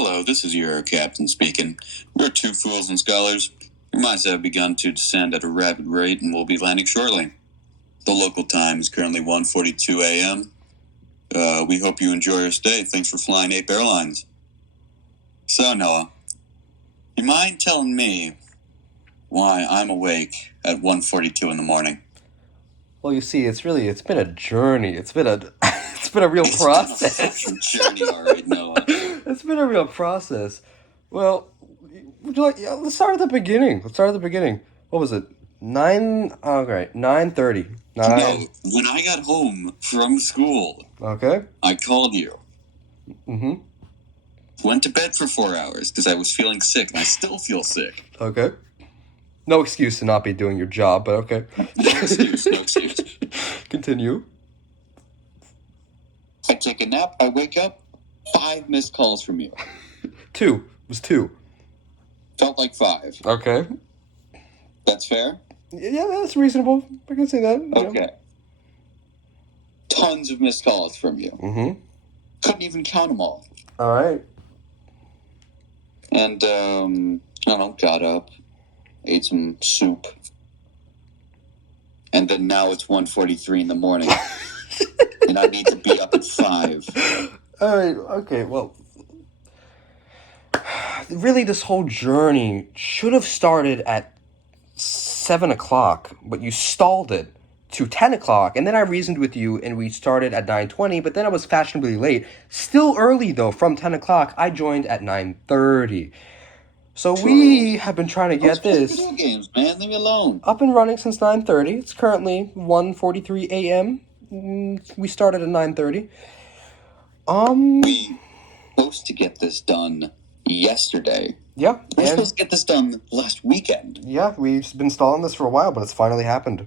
Hello, this is your captain speaking. We're two fools and scholars. Your minds have begun to descend at a rapid rate and will be landing shortly. The local time is currently 1:42 a.m. We hope you enjoy your stay. Thanks for flying Ape Airlines. So, Noah, you mind telling me why I'm awake at 1:42 in the morning? Well, you see, it's been a journey. It's been a real process. It's been a fucking journey, all right, Noah. It's been a real process. Well, would you like? Yeah, let's start at the beginning. What was it? 9:30. No, when I got home from school, Okay. I called you. Mm-hmm. Went to bed for 4 hours because I was feeling sick, and I still feel sick. Okay. No excuse to not be doing your job, but okay. No excuse. Continue. I take a nap, I wake up, 5 missed calls from you. 2. It was 2. Felt like 5. Okay. That's fair? Yeah, that's reasonable. I can see that. Okay. Tons of missed calls from you. Mm-hmm. Couldn't even count them all. All right. And, got up, ate some soup. And then now it's 1:43 in the morning. And I need to be up at 5. All right. Okay. Well, really, this whole journey should have started at 7 o'clock, but you stalled it to 10 o'clock, and then I reasoned with you, and we started at 9:20, but then I was fashionably late. Still early, though, from 10 o'clock. I joined at 9:30. So we have been trying to get this video games, man. Leave me alone. up and running since 9:30. It's currently 1:43 a.m. We started at 9:30. We were supposed to get this done yesterday. Yeah. We were supposed to get this done last weekend. Yeah, we've been stalling this for a while, but it's finally happened.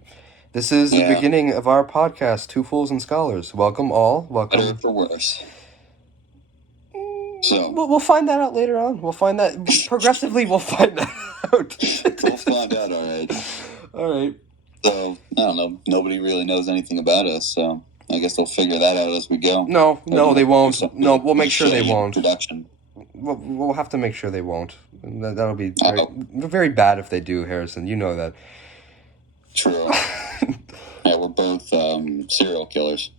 This is the beginning of our podcast, Two Fools and Scholars. Welcome all. Welcome. Better for worse. So We'll find that out later on. We'll find that progressively. We'll find that out. We'll find out. All right. All right. So I don't know. Nobody really knows anything about us. So I guess they'll figure that out as we go. No, they won't. No, we'll make sure they won't. Introduction. We'll have to make sure they won't. That'll be very bad if they do, Harrison. You know that. True. Yeah, we're both serial killers.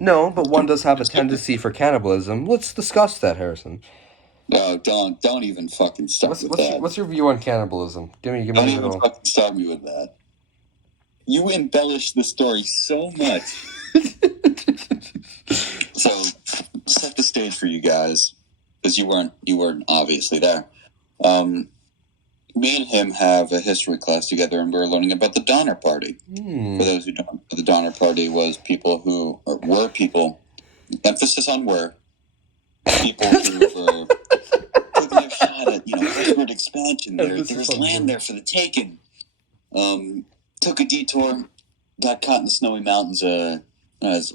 No, but one does have a tendency for cannibalism. Let's discuss that, Harrison. No, don't even fucking start with that. What's your view on cannibalism? Give me don't even fucking start me with that. You embellish the story so much. So, set the stage for you guys, because you weren't obviously there. Me and him have a history class together, and we're learning about the Donner Party. For those who don't, the Donner Party was were people, emphasis on were, people who were taking their shot at, westward expansion. There was land there for the taking. Took a detour, got caught in the snowy mountains,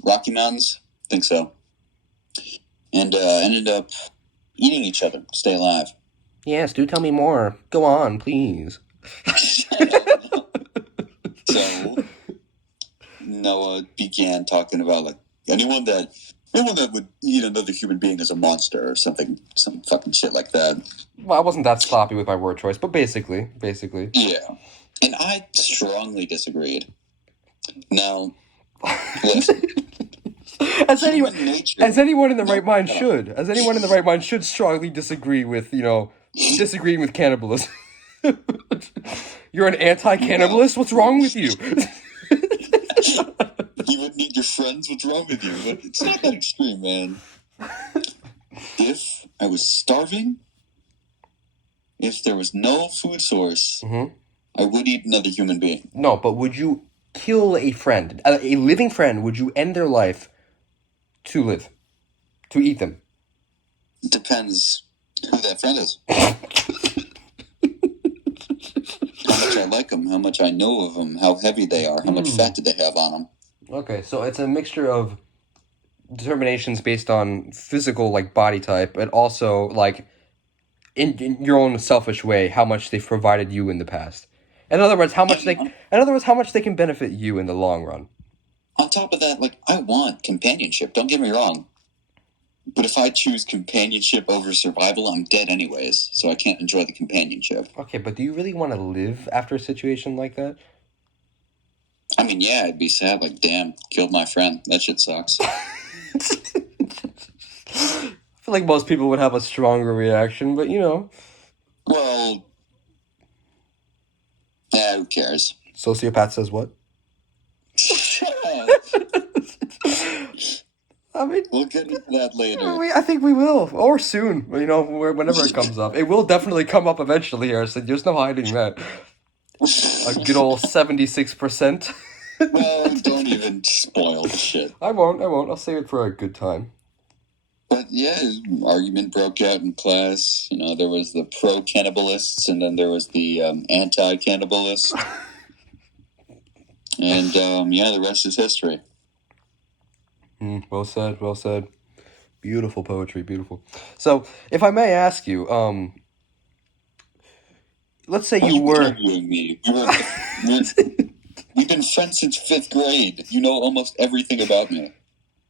Rocky Mountains, I think so, and ended up eating each other to stay alive. Yes, do tell me more. Go on, please. So Noah began talking about like anyone that would eat another human being as a monster or something, some fucking shit like that. Well, I wasn't that sloppy with my word choice, but basically. Yeah, and I strongly disagreed. Now, listen. As anyone in the right mind should. As anyone in the right mind should strongly disagree with, disagreeing with cannibalism. You're an anti-cannibalist? What's wrong with you? You wouldn't need your friends? What's wrong with you? But it's not that extreme, man. If I was starving, if there was no food source, I would eat another human being. No, but would you kill a friend? A living friend, would you end their life to live? To eat them? It depends who that friend is. How much I like them, how much I know of them, how heavy they are, how much fat do they have on them. Okay, so it's a mixture of determinations based on physical, like, body type, but also, like, in your own selfish way, how much they've provided you in the past. In other words, how much they can benefit you in the long run. On top of that, like, I want companionship. Don't get me wrong. But if I choose companionship over survival, I'm dead anyways, so I can't enjoy the companionship. Okay, but do you really want to live after a situation like that? I mean, yeah, I'd be sad, like, damn, killed my friend. That shit sucks. I feel like most people would have a stronger reaction, but Well, yeah, who cares? Sociopath says what? Shut up. I mean, We'll get into that later. I think we will, or soon. Whenever it comes up, it will definitely come up eventually. Harrison, there's no hiding that. A good old 76%. Well, don't even spoil the shit. I won't. I'll save it for a good time. But yeah, argument broke out in class. There was the pro-cannibalists, and then there was the anti-cannibalists. And yeah, the rest is history. Well said. Well said. Beautiful poetry. Beautiful. So, if I may ask you, let's say you were interviewing me. We've been friends since 5th grade. You know almost everything about me.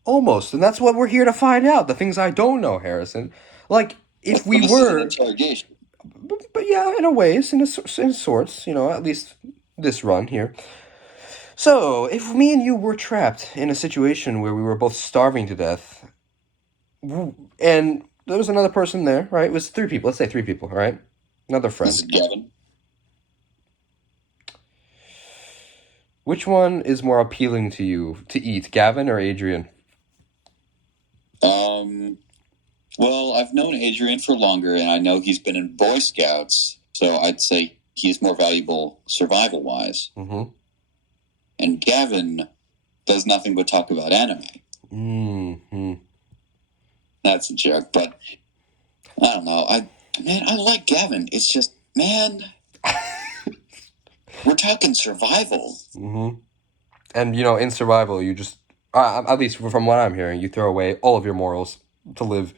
almost, and that's what we're here to find out. The things I don't know, Harrison. Like if we This were, is an interrogation. but yeah, in a ways, in sorts, at least this run here. So, if me and you were trapped in a situation where we were both starving to death, and there was another person there, right? It was 3 people. Let's say 3 people, all right? Another friend. This is Gavin. Which one is more appealing to you to eat, Gavin or Adrian? Well, I've known Adrian for longer, and I know he's been in Boy Scouts, so I'd say he's more valuable survival-wise. Mm-hmm. And Gavin does nothing but talk about anime. Mm-hmm. That's a joke, but I don't know. I like Gavin. It's just, man, we're talking survival. Mm-hmm. And in survival, you just, at least from what I'm hearing, you throw away all of your morals to live.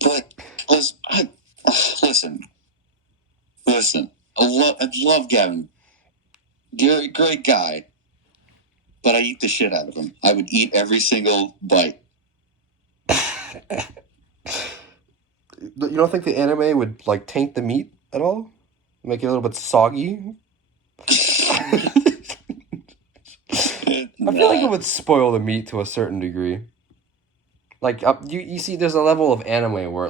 But listen. I love Gavin. Great guy. But I eat the shit out of him. I would eat every single bite. You don't think the anime would taint the meat at all? Make it a little bit soggy? I feel like it would spoil the meat to a certain degree. You see, there's a level of anime where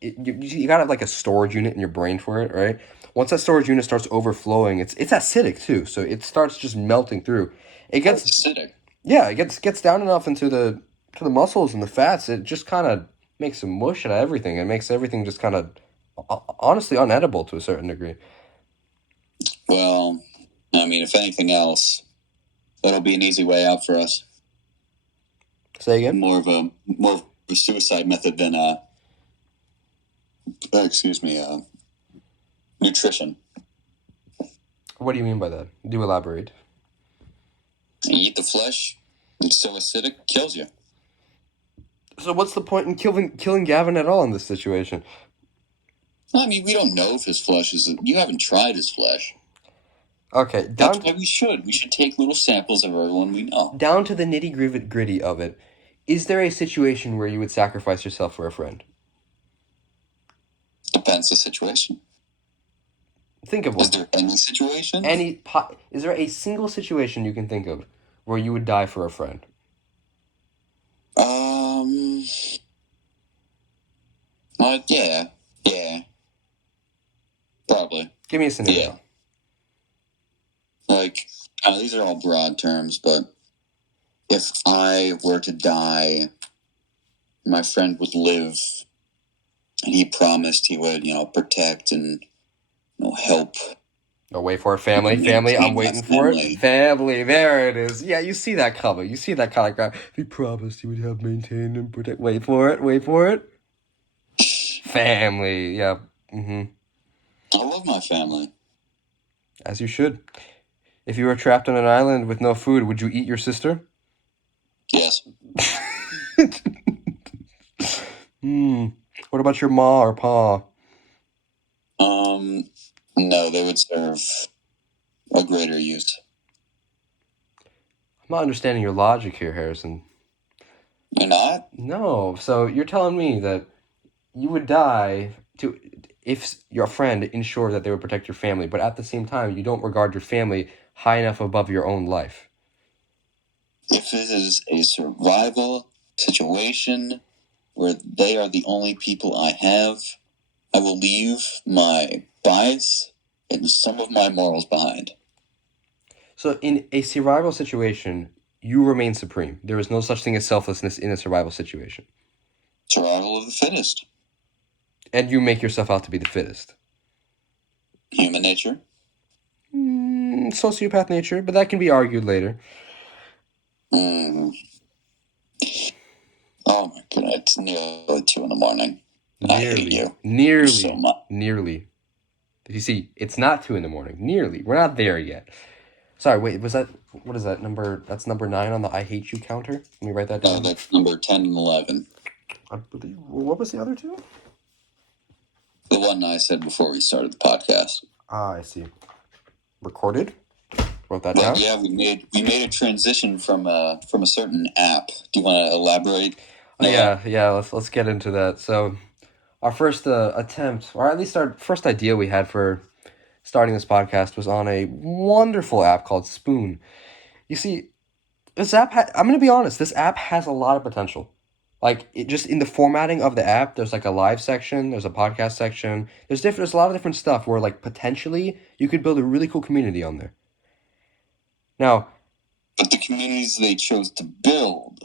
you gotta have a storage unit in your brain for it, right? Once that storage unit starts overflowing, it's acidic too, so it starts just melting through. It gets acidic. Yeah, it gets down enough into the muscles and the fats. It just kind of makes a mush out of everything. It makes everything just kind of honestly unedible to a certain degree. Well, I mean, if anything else, that'll be an easy way out for us. Say again? More of a suicide method than nutrition. What do you mean by that? Do elaborate. You eat the flesh, it's so acidic, it kills you. So what's the point in killing Gavin at all in this situation? I mean, we don't know if his flesh is... You haven't tried his flesh. Okay, that's why we should. We should take little samples of everyone we know. Down to the nitty-gritty of it. Is there a situation where you would sacrifice yourself for a friend? Depends the situation. Think of one. Is there any situation? Is there a single situation you can think of where you would die for a friend? Yeah. Probably. Give me a scenario. Yeah. These are all broad terms, but if I were to die, my friend would live, and he promised he would, protect and, help. Oh, wait for it, family. I'm waiting for it. Family, there it is. Yeah, you see that coming. You see that kind of guy. He promised he would help maintain and protect. Wait for it. Family, yeah. Mm-hmm. I love my family. As you should. If you were trapped on an island with no food, would you eat your sister? Yes. What about your ma or pa? No, they would serve a greater use. I'm not understanding your logic here, Harrison. You're not? No. So you're telling me that you would die to if your friend ensured that they would protect your family, but at the same time, you don't regard your family high enough above your own life. If it is a survival situation where they are the only people I have, I will leave my bias and some of my morals behind. So in a survival situation, you remain supreme. There is no such thing as selflessness in a survival situation. Survival of the fittest. And you make yourself out to be the fittest. Human nature. Sociopath nature, but that can be argued later. Oh my goodness, it's nearly 2 a.m. I hate you. Nearly. So much. Nearly. You see, it's not 2 a.m. Nearly. We're not there yet. Sorry, wait, was that, what is that number? That's number 9 on the I hate you counter? Let me write that down. No, that's number 10 and 11. I believe, what was the other two? The one I said before we started the podcast. Ah, I see. Recorded? Wrote that down? Yeah, we made a transition from a certain app. Do you want to elaborate? Yeah, let's get into that. So, our first attempt, or at least our first idea we had for starting this podcast was on a wonderful app called Spoon. You see, this app, I'm going to be honest, this app has a lot of potential. Like, it just in the formatting of the app, there's like a live section, there's a podcast section, there's a lot of different stuff where like potentially you could build a really cool community on there. Now, but the communities they chose to build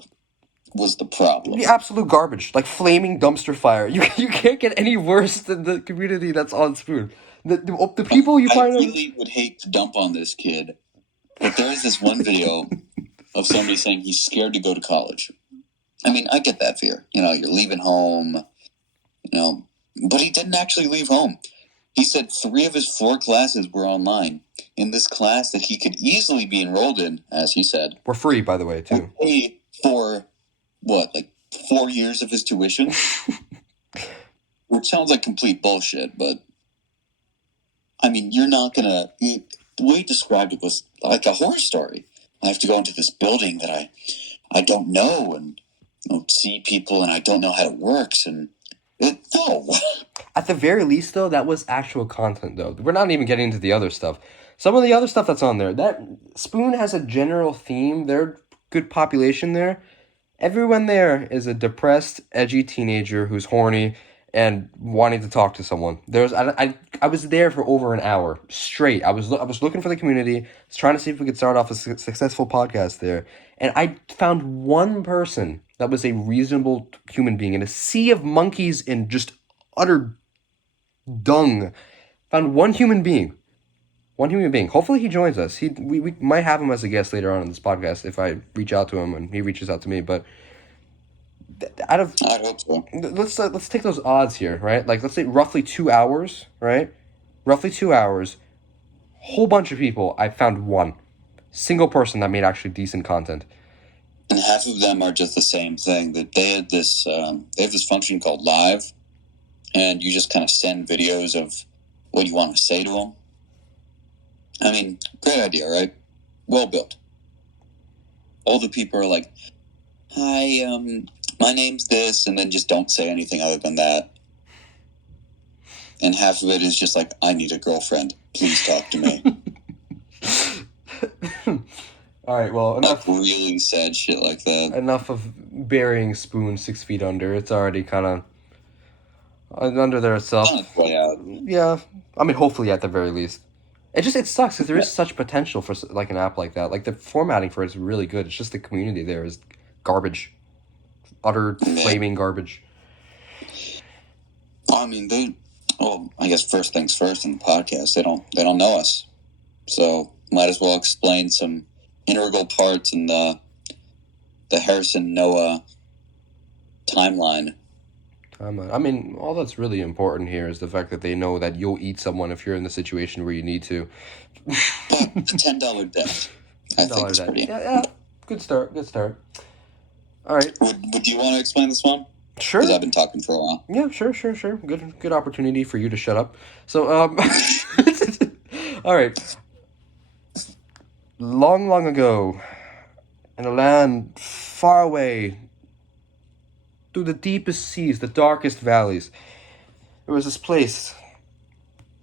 was the problem. The absolute garbage, like flaming dumpster fire. You can't get any worse than the community that's on Spoon. The people you find. I really would hate to dump on this kid, but there is this one video of somebody saying he's scared to go to college. I mean, I get that fear. You know, you're leaving home. You know, but he didn't actually leave home. He said 3 of his 4 classes were online. In this class that he could easily be enrolled in, as he said, were free, by the way, too. Pay for what, like 4 years of his tuition? Which sounds like complete bullshit, but I mean, you're not gonna. The way he described it was like a horror story. I have to go into this building that I don't know and see people, and I don't know how it works, and no. At the very least, though, that was actual content. Though we're not even getting into the other stuff. Some of the other stuff that's on there, that Spoon has a general theme. They're good population there. Everyone there is a depressed, edgy teenager who's horny and wanting to talk to someone. I was there for over an hour straight. I was looking for the community. I was trying to see if we could start off a successful podcast there, and I found one person that was a reasonable human being in a sea of monkeys and just utter dung. Found one human being. One human being. Hopefully he joins us. We might have him as a guest later on in this podcast if I reach out to him and he reaches out to me. But I hope so. Let's take those odds here, right? Like, let's say roughly 2 hours, right? Roughly 2 hours. Whole bunch of people. I found one single person that made actually decent content. And half of them are just the same thing. That they have this function called Live, and you just kind of send videos of what you want to say to them. I mean, great idea, right? Well built. All the people are like, "Hi, my name's this," and then just don't say anything other than that. And half of it is just like, "I need a girlfriend. Please talk to me." All right, well, enough. Like really sad shit like that. Enough of burying Spoon 6 feet under. It's already kind of under there itself. It's on its way out. Yeah, I mean, hopefully at the very least. It sucks because there is such potential for like an app like that. Like the formatting for it is really good. It's just the community there is garbage, utter flaming garbage. I mean, I guess first things first in the podcast, they don't know us, so might as well explain some integral parts in the Harrison Noah timeline. I mean, all that's really important here is the fact that they know that you'll eat someone if you're in the situation where you need to. But the $10 debt, I think, is pretty. Yeah. Good start. All right. Would you want to explain this one? Sure. Because I've been talking for a while. Yeah, sure. Good opportunity for you to shut up. So, all right. Long, long ago, in a land far away through the deepest seas, the darkest valleys. There was this place,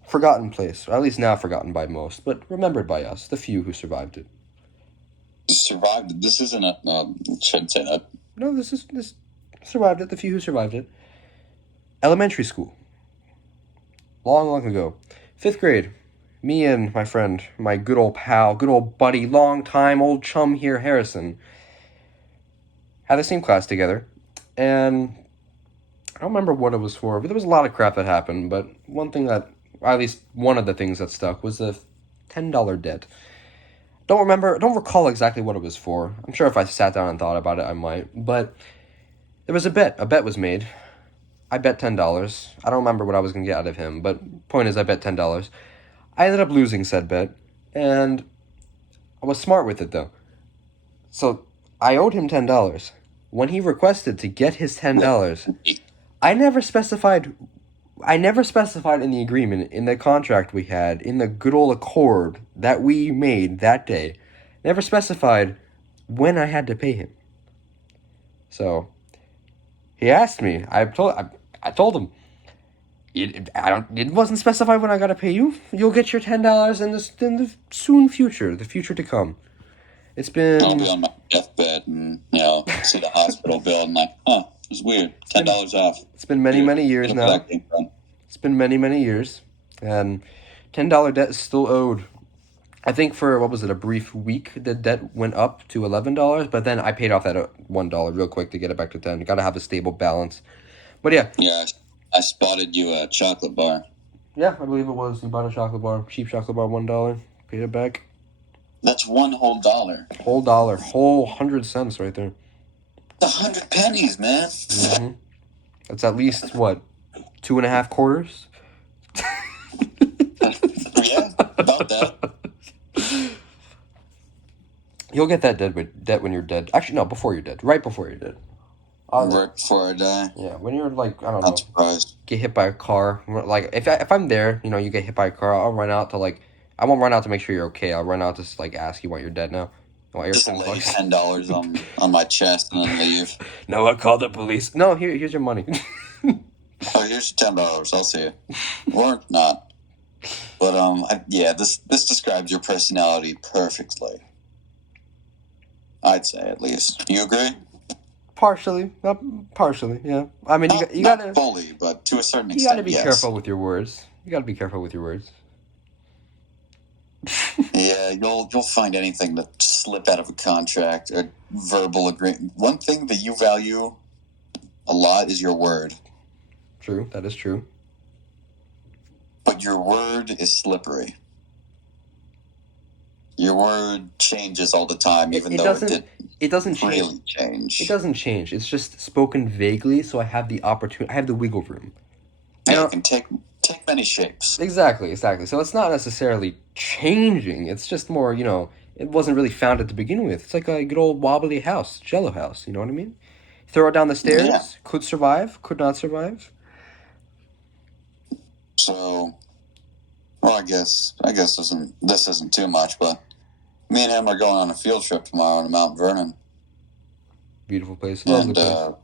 forgotten place, or at least now forgotten by most, but remembered by us, the few who survived it. Survived. This isn't a. Shouldn't say that. No, this survived it. The few who survived it. Elementary school. Long, long ago. 5th grade. Me and my friend, my good old pal, good old buddy, long time old chum here, Harrison, had the same class together. And I don't remember what it was for, but there was a lot of crap that happened. But one thing that, or at least one of the things that stuck, was a $10 debt. Don't recall exactly what it was for. I'm sure if I sat down and thought about it, I might. But there was a bet. A bet was made. I bet $10. I don't remember what I was going to get out of him, but point is I bet $10. I ended up losing said bet, and I was smart with it, though. So I owed him $10. When he requested to get his $10, I never specified in the agreement, in the contract we had, in the good old accord that we made that day, never specified when I had to pay him. So he asked me. I told him, it wasn't specified when I gotta pay you. You'll get your $10 in the soon future, the future to come. It's been. I'll be on my deathbed and see the hospital bill and it's weird. $10 off. It's been many years now. It's been many years, and $10 debt is still owed. I think for a brief week, the debt went up to $11, but then I paid off that $1 real quick to get it back to 10. Got to have a stable balance. But yeah. Yeah, I spotted you a chocolate bar. Yeah, I believe it was. You bought a chocolate bar, cheap chocolate bar, $1. Paid it back. That's one whole dollar. Whole dollar, whole 100 cents right there. 100 pennies, man. Mm-hmm. That's at least what, 2.5 quarters. Yeah, about that. You'll get that debt when you're dead. Actually, no, before you're dead. Right before you're dead. Right before I die. Yeah, when you're I don't know. Not surprised. Get hit by a car. Like if I'm there, you get hit by a car, I'll run out to I won't run out to make sure you're okay. I'll run out to ask you why you're dead now. Just lay $10 on my chest and then leave. No, I called the police. No, here's your money. Oh, here's your $10. I'll see you. Or not. But this describes your personality perfectly. I'd say, at least. You agree? Partially, yeah. I mean, you gotta not fully, but to a certain extent. You gotta be careful with your words. Yeah, you'll find anything to slip out of a contract, a verbal agreement. One thing that you value a lot is your word. True, that is true. But your word is slippery. Your word changes all the time, even though it doesn't really change. It doesn't change. It's just spoken vaguely, so I have the opportunity. I have the wiggle room. Yeah, it can take many shapes. Exactly. So it's not necessarily changing. It's just more, it wasn't really founded to begin with. It's like a good old wobbly house, Jello house. You know what I mean? Throw it down the stairs. Yeah. Could survive. Could not survive. So, well, I guess this isn't too much, but me and him are going on a field trip tomorrow to Mount Vernon. Beautiful place. Lovely place.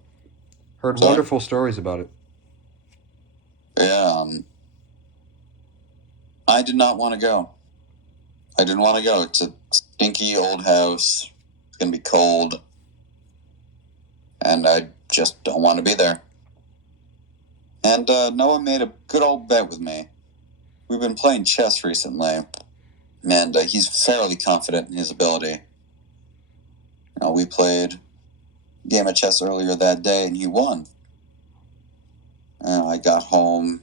Heard wonderful stories about it. Yeah, I did not want to go. I didn't want to go. It's a stinky old house. It's going to be cold. And I just don't want to be there. And Noah made a good old bet with me. We've been playing chess recently. And he's fairly confident in his ability. We played a game of chess earlier that day, and he won. I got home.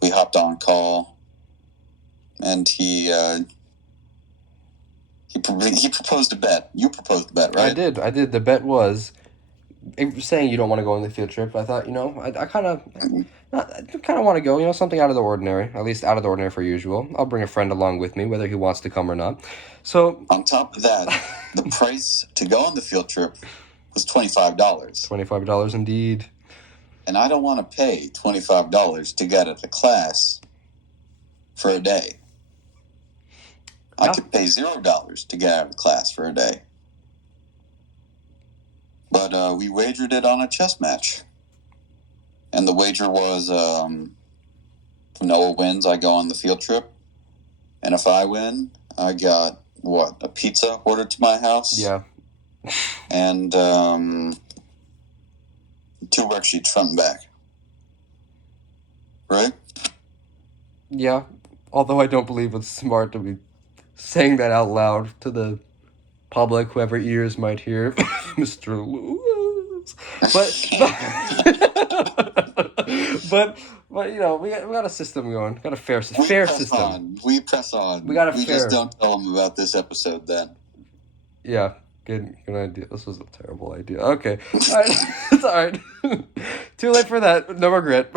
We hopped on call. And he proposed a bet. You proposed a bet, right? I did. The bet was saying you don't want to go on the field trip. I thought, I kind of want to go. Something out of the ordinary. At least out of the ordinary for usual. I'll bring a friend along with me, whether he wants to come or not. So on top of that, the price to go on the field trip was $25. $25 indeed. And I don't want to pay $25 to get at the class for a day. I could pay $0 to get out of the class for a day. But we wagered it on a chess match. And the wager was if Noah wins, I go on the field trip. And if I win, I got, a pizza ordered to my house? Yeah. And 2 worksheets front and back. Right? Yeah. Although I don't believe it's smart to be saying that out loud to the public, whoever ears might hear, Mr. Lewis. But you know, we got a system going. Got a fair system. We press on. We got a We fair. just don't tell them about this episode then. Yeah, good idea. This was a terrible idea. Okay, all right, it's all right. Too late for that. No regret.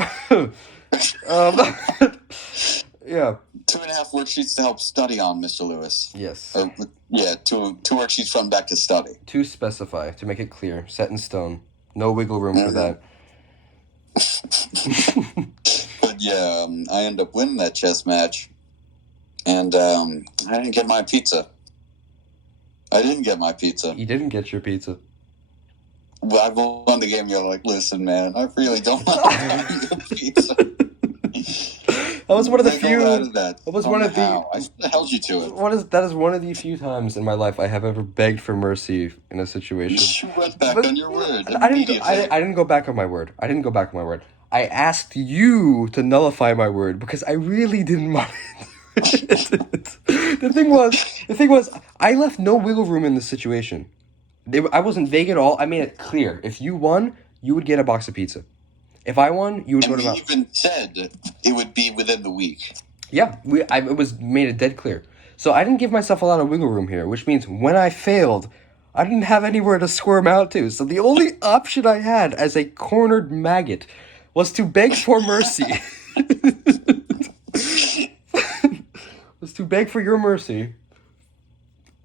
Yeah. 2.5 worksheets to help study on, Mr. Lewis. Yes. Or, yeah, two worksheets front and back to study. To specify, to make it clear, set in stone. No wiggle room for that. But yeah, I ended up winning that chess match, and I didn't get my pizza. You didn't get your pizza. Well, I won the game. You're like, listen, man, I really don't want your pizza. That was one of the few. That was one of the. I held you to it. That is one of the few times in my life I have ever begged for mercy in a situation. You went back on your word. I didn't go back on my word. I asked you to nullify my word because I really didn't mind it. The thing was, I left no wiggle room in this situation. I wasn't vague at all. I made it clear. If you won, you would get a box of pizza. If I won, you would go to Mountain. We even said it would be within the week. Yeah, it was made it dead clear. So I didn't give myself a lot of wiggle room here, which means when I failed, I didn't have anywhere to squirm out to. So the only option I had as a cornered maggot was to beg for mercy. Was to beg for your mercy.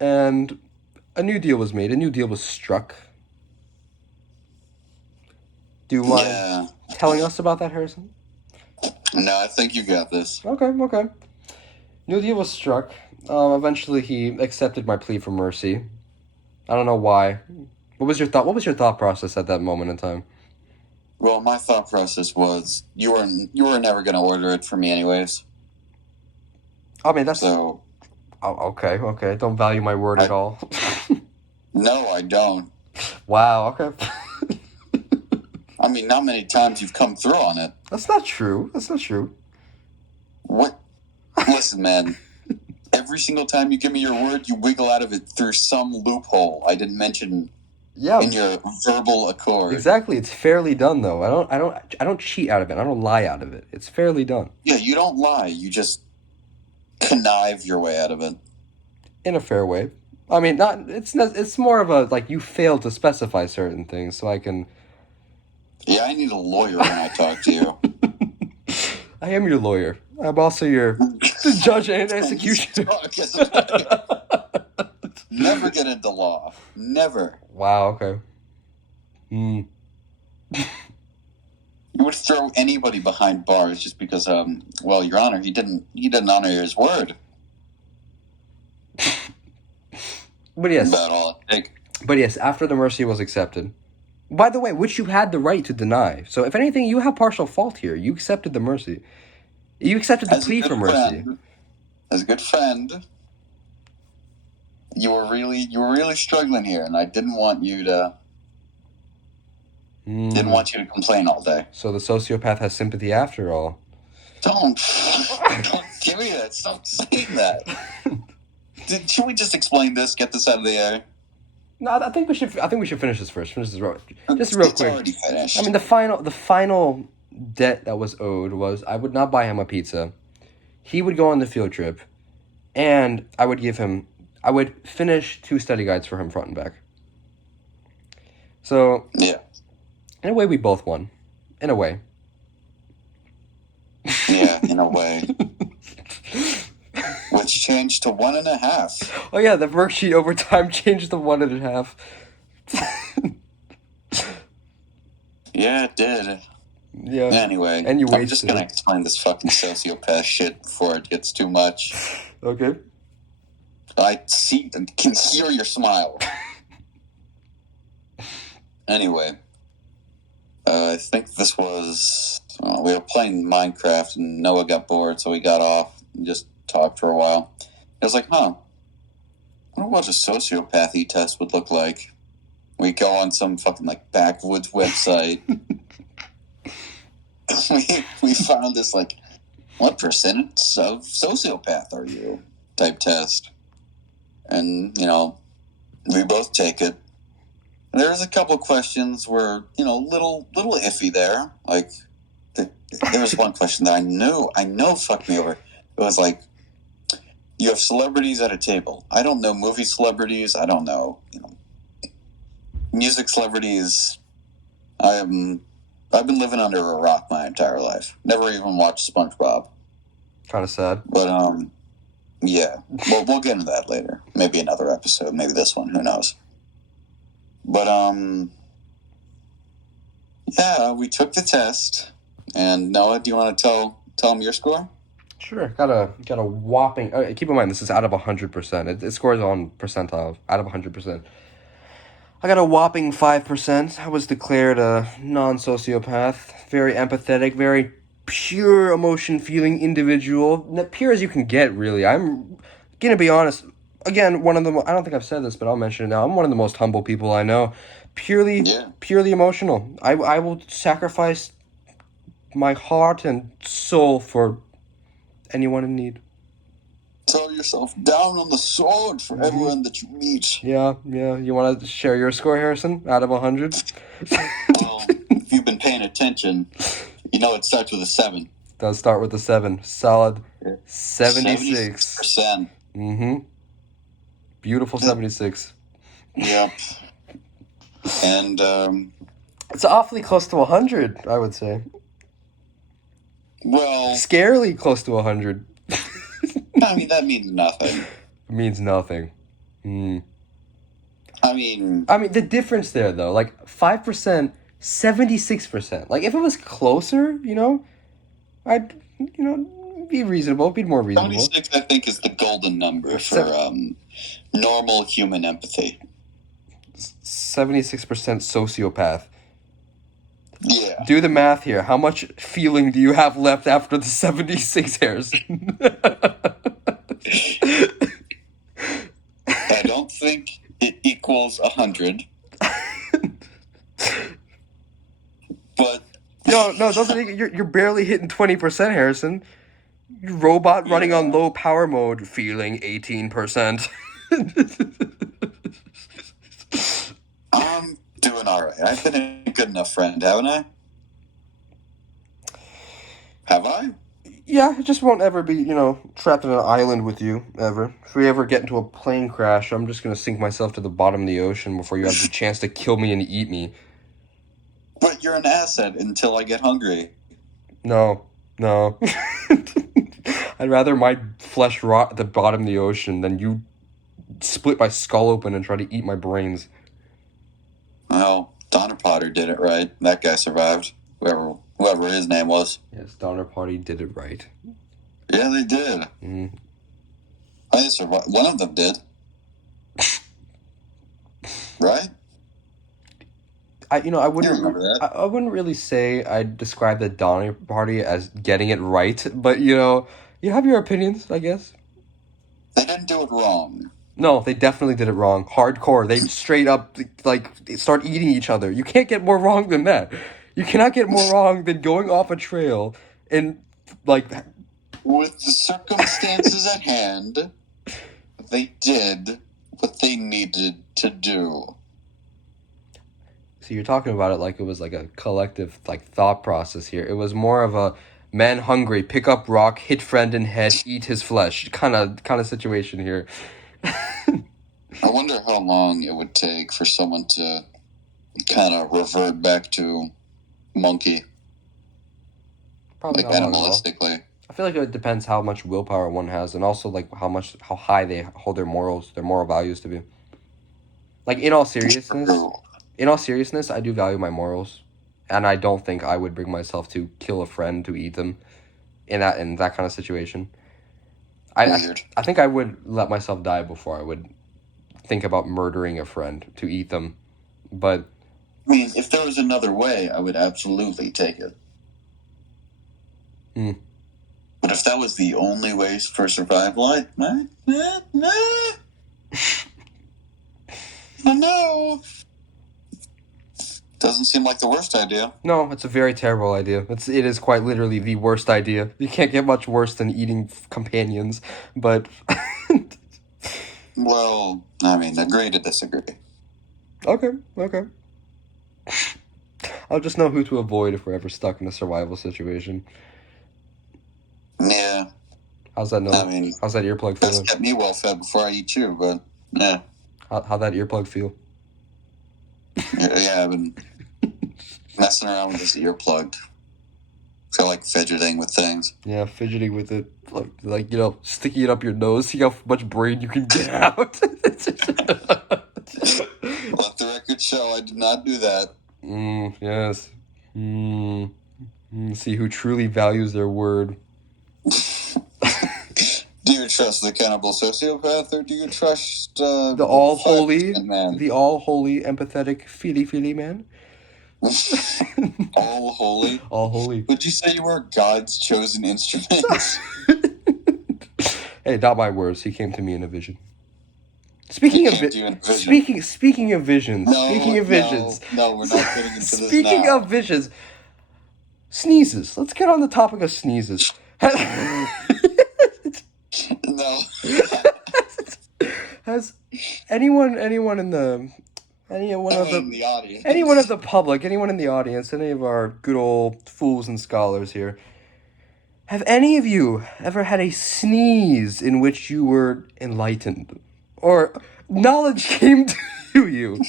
And a new deal was made. A new deal was struck. Do you mind telling us about that, Harrison? No, I think you got this. Okay. New deal was struck. Eventually, he accepted my plea for mercy. I don't know why. What was your thought process at that moment in time? Well, my thought process was you were never going to order it for me anyways. I mean, that's so. Oh, okay. Don't value my word at all. No, I don't. Wow. Okay. I mean, not many times you've come through on it. That's not true. What? Listen, man. Every single time you give me your word, you wiggle out of it through some loophole I didn't mention in your verbal accord. Exactly. It's fairly done, though. I don't cheat out of it. I don't lie out of it. It's fairly done. Yeah, you don't lie. You just connive your way out of it. In a fair way. I mean, it's more of a, like, you fail to specify certain things, so I can... Yeah, I need a lawyer when I talk to you. I am your lawyer. I'm also your judge and executioner. Never get into law. Never. Wow, okay. You would throw anybody behind bars just because, well, Your Honor, he didn't honor his word. But yes. About all I think. But yes, after the mercy was accepted, by the way, which you had the right to deny. So if anything, you have partial fault here. You accepted the mercy. You accepted the plea for mercy. As a good friend, you were really struggling here, and I didn't want you to complain all day. So the sociopath has sympathy after all. Don't give me that. Stop saying that. Should we just explain this? Get this out of the air. No, I think we should finish this first. Just real quick. It's already finished. I mean, the final debt that was owed was I would not buy him a pizza. He would go on the field trip, and I would finish 2 study guides for him front and back. So yeah, in a way, we both won. In a way. Yeah, in a way. Which changed to 1.5. Oh yeah, the worksheet over time changed to 1.5. Yeah, it did. Yeah. Anyway, and you I'm just gonna explain this fucking sociopath shit before it gets too much. Okay. I see and can hear your smile. Anyway, I think this was... we were playing Minecraft, and Noah got bored, so we got off and just talked for a while. I was like, I wonder what a sociopathy test would look like. We go on some fucking, like, backwoods website. we found this, like, what percentage of sociopath are you type test. And, we both take it. There's a couple questions where, little iffy there. Like, there was one question that I know fucked me over. It was like, you have celebrities at a table. I don't know movie celebrities. I don't know, music celebrities. I've been living under a rock my entire life. Never even watched SpongeBob. Kind of sad. But, yeah. We'll get into that later. Maybe another episode. Maybe this one. Who knows? But, yeah, we took the test. And Noah, do you want to tell them your score? Sure. Got a whopping... keep in mind, this is out of 100%. It scores on percentile out of 100%. I got a whopping 5%. I was declared a non-sociopath. Very empathetic, very pure emotion-feeling individual. Pure as you can get, really. I'm going to be honest. Again, one of the... I don't think I've said this, but I'll mention it now. I'm one of the most humble people I know. Purely emotional. I will sacrifice my heart and soul for anyone in need. Throw yourself down on the sword for everyone that you meet. Yeah. You want to share your score, Harrison, out of 100? Well, if you've been paying attention, it starts with a 7. It does start with a 7. Solid 76. 76%. Mm-hmm. Beautiful 76. Yep. And, it's awfully close to 100, I would say. Well... Scarily close to 100. I mean, that means nothing. It means nothing. I mean, the difference there, though, like 5%, 76%. Like, if it was closer, I'd, be reasonable, be more reasonable. 76, I think, is the golden number for normal human empathy. 76% sociopath. Yeah. Do the math here. How much feeling do you have left after the 76 hairs? I don't think it equals 100. But no, doesn't. You're barely hitting 20%, Harrison. You robot running on low power mode, feeling 18%. I'm doing all right. I've been a good enough friend, haven't I? Have I? Yeah, I just won't ever be, trapped on an island with you, ever. If we ever get into a plane crash, I'm just going to sink myself to the bottom of the ocean before you have the chance to kill me and eat me. But you're an asset until I get hungry. No. I'd rather my flesh rot at the bottom of the ocean than you split my skull open and try to eat my brains. Well, Donner Potter did it right. That guy survived. Whoever his name was. Yes, Donner Party did it right. Yeah, they did. Mm-hmm. I survived. One of them did. Right? I wouldn't. remember that. I wouldn't really say I'd describe the Donner Party as getting it right, but you have your opinions, I guess. They didn't do it wrong. No, they definitely did it wrong. Hardcore. They straight up start eating each other. You can't get more wrong than that. You cannot get more wrong than going off a trail and with the circumstances at hand, they did what they needed to do. So you're talking about it like it was like a collective thought process here. It was more of a man hungry, pick up rock, hit friend in head, eat his flesh kind of situation here. I wonder how long it would take for someone to kind of revert back to monkey. Probably like not long at all. animalistically. I feel like it depends how much willpower one has, and also how high they hold their moral values to be. Like in all seriousness, I do value my morals, and I don't think I would bring myself to kill a friend to eat them, in that kind of situation. I think I would let myself die before I would think about murdering a friend to eat them, but I mean, if there was another way, I would absolutely take it. But if that was the only way for survival, no. Doesn't seem like the worst idea. No, it's a very terrible idea. It is quite literally the worst idea. You can't get much worse than eating companions, but... Well, I mean, agree to disagree. Okay. I'll just know who to avoid if we're ever stuck in a survival situation. Yeah. How's that how's that earplug feel? That's kept me well fed before I eat you, but yeah. How'd that earplug feel? Yeah, I've been messing around with this earplug. Feel like fidgeting with things. Yeah, fidgeting with it, like sticking it up your nose. See how much brain you can get out. Let the record show I did not do that. Yes. See who truly values their word. Do you trust the cannibal sociopath, or do you trust the all holy, empathetic, feely man? All holy. All holy. Would you say you were God's chosen instrument? Hey, not my words. He came to me in a vision. Speaking of visions. No, Speaking of visions. No, we're not getting into this now. Speaking of visions. Sneezes. Let's get on the topic of sneezes. No. Has anyone in the audience, anyone of the public, anyone in the audience, any of our good old fools and scholars here, have any of you ever had a sneeze in which you were enlightened or knowledge came to you?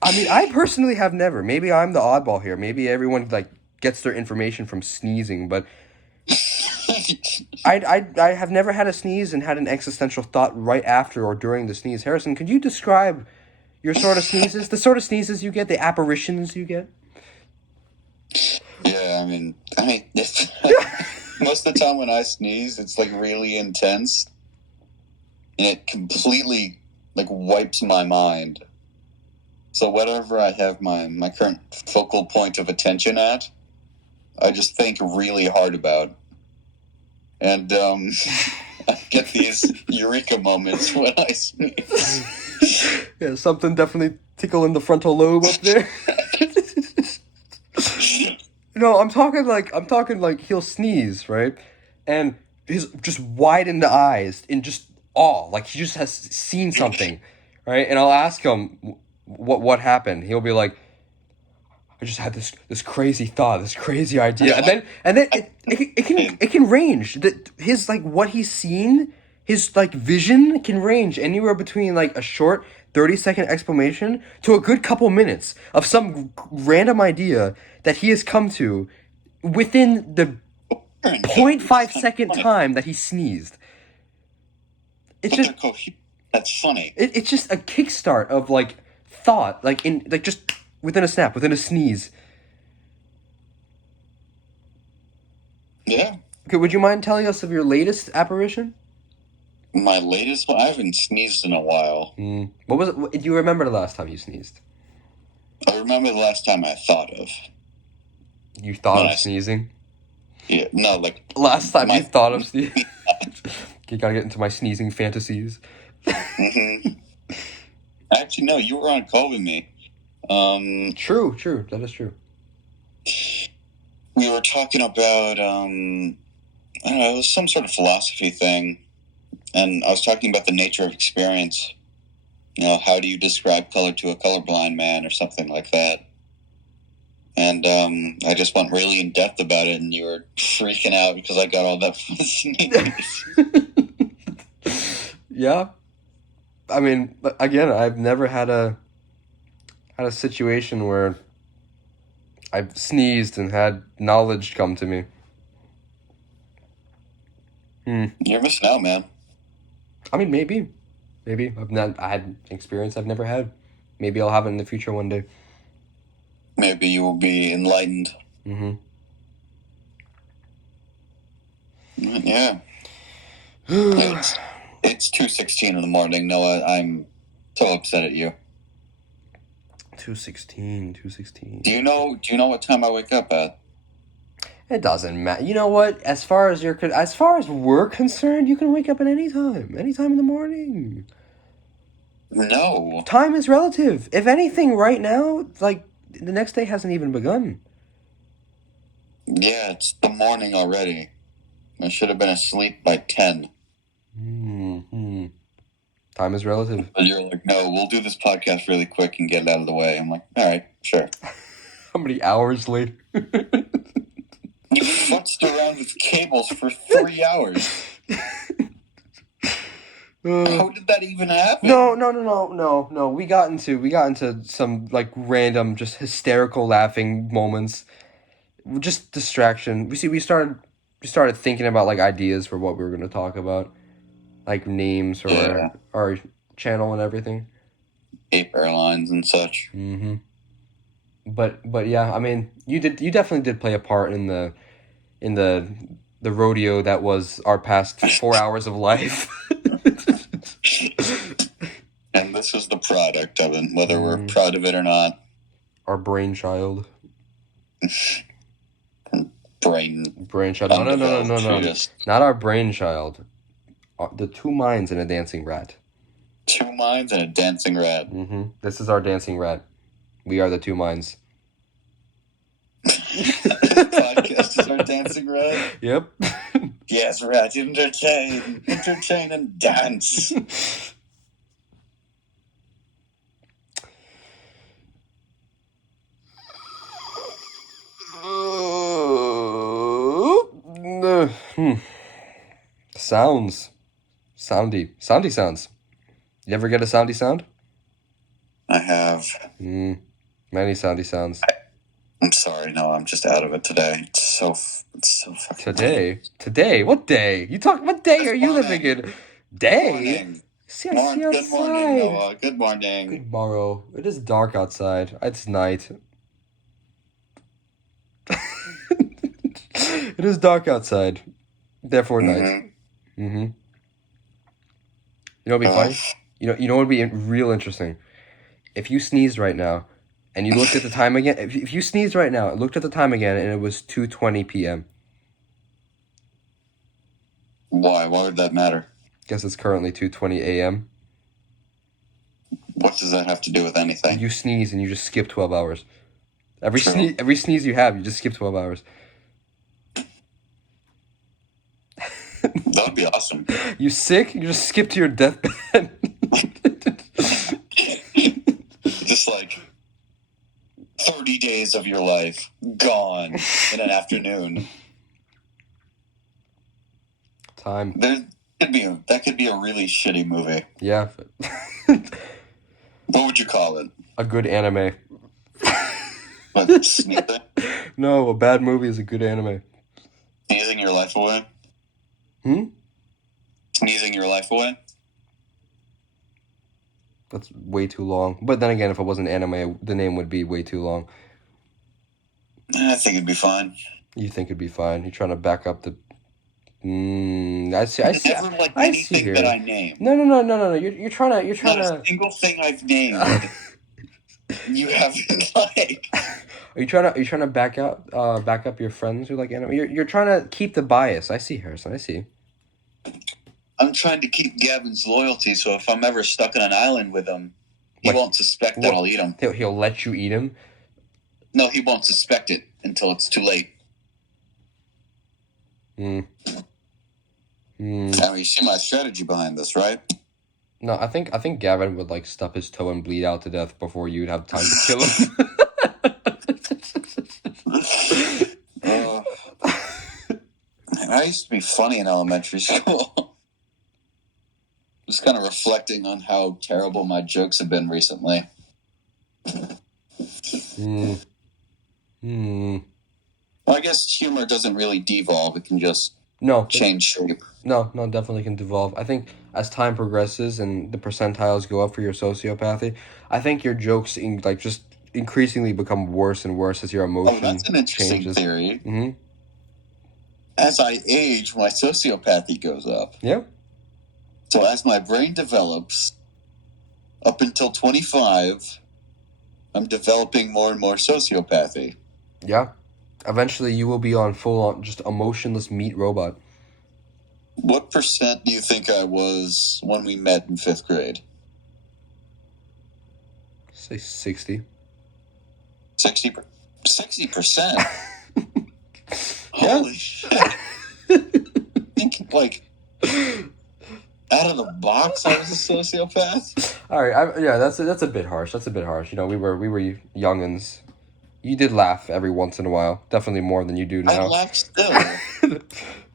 I mean, I personally have never. Maybe I'm the oddball here. Maybe everyone gets their information from sneezing, but I have never had a sneeze and had an existential thought right after or during the sneeze. Harrison, could you describe your sort of sneezes? The sort of sneezes you get, the apparitions you get? Yeah, I mean, most of the time when I sneeze, it's really intense, and it completely wipes my mind. So whatever I have my current focal point of attention at, I just think really hard about. And I get these eureka moments when I sneeze. Yeah, something definitely tickle in the frontal lobe up there. No, I'm talking like he'll sneeze, right? And his just widened eyes in just awe, like he just has seen something, right? And I'll ask him what happened. He'll be like, I just had this crazy thought, this crazy idea, and then it can range. His what he's seen, his vision can range anywhere between a short 30-second explanation to a good couple minutes of some random idea that he has come to within the 0.5-second time that he sneezed. It's just that's funny. It's just a kickstart of thought, just within a snap, within a sneeze. Yeah. Okay, would you mind telling us of your latest apparition? My latest one? I haven't sneezed in a while. What was it? Do you remember the last time you sneezed? I remember the last time I thought of. You thought of sneezing? Yeah, no, last time you thought of sneezing? You gotta get into my sneezing fantasies. Mm-hmm. Actually, no, you were on call with me. True, that is true. We were talking about, I don't know, it was some sort of philosophy thing, and I was talking about the nature of experience. How do you describe color to a colorblind man or something like that? And I just went really in depth about it, and you were freaking out because I got all that sneeze. Yeah. I mean, again, I've never had a situation where I've sneezed and had knowledge come to me. You're missing out, man. I mean, maybe I had an experience I've never had. Maybe I'll have it in the future one day. Maybe you will be enlightened. Mm-hmm. Yeah. It's 2:16 in the morning, Noah. I'm so upset at you. 2:16. 2:16. Do you know what time I wake up at? It doesn't matter. You know what? As far as we're concerned, you can wake up at any time in the morning. No. Time is relative. If anything, right now, like the next day hasn't even begun. Yeah, it's the morning already. I should have been asleep by 10. Mm-hmm. Time is relative. But you're like, no, we'll do this podcast really quick and get it out of the way. I'm like, all right, sure. How many hours later? You futzed around with cables for 3 hours. How did that even happen? No. We got into some like random, just hysterical laughing moments. Just distraction. We started thinking about like ideas for what we were going to talk about, like names for our channel and everything. Ape Airlines and such. Mm-hmm. But yeah, I mean, you definitely did play a part in the rodeo that was our past 4 hours of life. And this was the product of it, whether we're proud of it or not. Our brainchild. Brainchild. No. Not our brainchild. The two minds and a dancing rat. Two minds and a dancing rat. Mm-hmm. This is our dancing rat. We are the two minds. The podcast is our dancing rat? Yep. Yes, rat, entertain and dance. Sounds. Soundy sounds. You ever get a soundy sound? I have. Many soundy sounds. I'm sorry, no, I'm just out of it today. It's so fucking Today? What day? What day are you living in? Day? Morning. See, I see outside. Good morning, Noah. Good morning. Good morrow. It is dark outside. It's night. It is dark outside. Therefore night. Mm-hmm. You know what'd be funny? You know what would be real interesting? If you sneezed right now, and you looked at the time again. If you sneezed right now, looked at the time again, and it was 2:20 p.m. Why? Why would that matter? Guess it's currently 2:20 a.m. What does that have to do with anything? You sneeze and you just skip 12 hours. Every sneeze you have, you just skip 12 hours. That would be awesome. You sick? You just skip to your deathbed. Just like 30 days of your life gone in an afternoon. Time. That could be a really shitty movie. Yeah. What would you call it? A good anime. What, sneezing? No, a bad movie is a good anime. Sneezing your life away? Sneezing your life away? That's way too long. But then again, if it wasn't anime, the name would be way too long. I think it'd be fine. You think it'd be fine? You're trying to back up the... I see. Never like anything that I named. No. You're trying Not a single thing I've named. You haven't like. Are you trying to back up your friends who like anime? You're trying to keep the bias. I see, Harrison. I see. I'm trying to keep Gavin's loyalty, so if I'm ever stuck on an island with him, he won't suspect that I'll eat him. He'll let you eat him? No, he won't suspect it until it's too late. Now, you see my strategy behind this, right? No, I think Gavin would like stub his toe and bleed out to death before you'd have time to kill him. I used to be funny in elementary school. Just kind of reflecting on how terrible my jokes have been recently. Well, I guess humor doesn't really devolve. It can just change shape. No, definitely can devolve. I think as time progresses and the percentiles go up for your sociopathy, I think your jokes just increasingly become worse and worse as your emotion changes. Oh, that's an interesting theory. Mm-hmm. As I age, my sociopathy goes up. Yeah. So as my brain develops, up until 25, I'm developing more and more sociopathy. Yeah. Eventually, you will be on full-on, just emotionless meat robot. What percent do you think I was when we met in 5th grade? Say 60. 60%? Holy shit. Think, like, out of the box, I was a sociopath? All right, that's a bit harsh. That's a bit harsh. You know, we were youngins. You did laugh every once in a while. Definitely more than you do now. I laugh still. I'm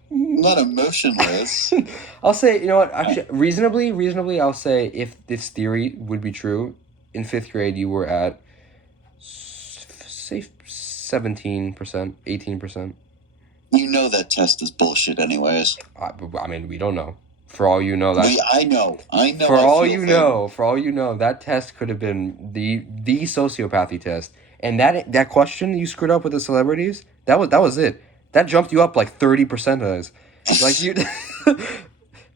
not emotionless. I'll say, you know what? Actually, reasonably, I'll say if this theory would be true, in 5th grade you were at, say, 17%, 18%. You know that test is bullshit, anyways. I mean, we don't know. For all you know, that. I know. For all you know, that test could have been the sociopathy test. And that question you screwed up with the celebrities, that was it. That jumped you up like 30%. Like you,